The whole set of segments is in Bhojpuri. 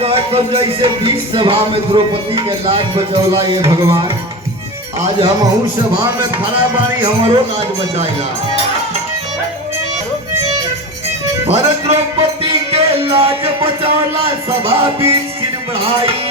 तो जैसे बीच सभा में द्रौपदी के लाज बचौला ये भगवान, आज हम सभा में खड़ा बारी हमारो लाज बचाइला। हर द्रौपदी के लाज बचौला सभा बीच सिर बढ़ाई।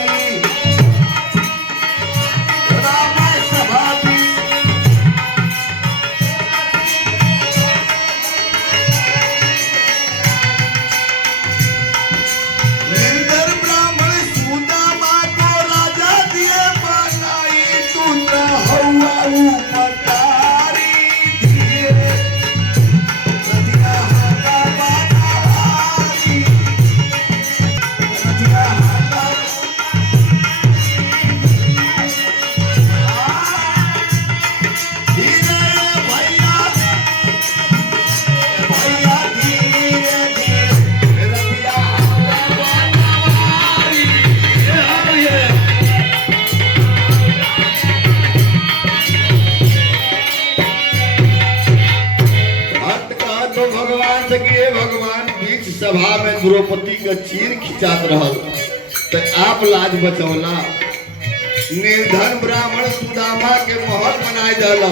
भगवान बीच सभा में द्रौपदी का चीर खिंचात रहल तो आप लाज बचौला। निर्धन ब्राह्मण सुदामा के महल बनाए जाला।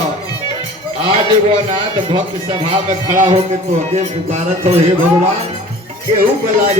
आज वो अनाथ भक्त सभा में खड़ा होकर तो पुकारत हो, हे भगवान केहू के लाज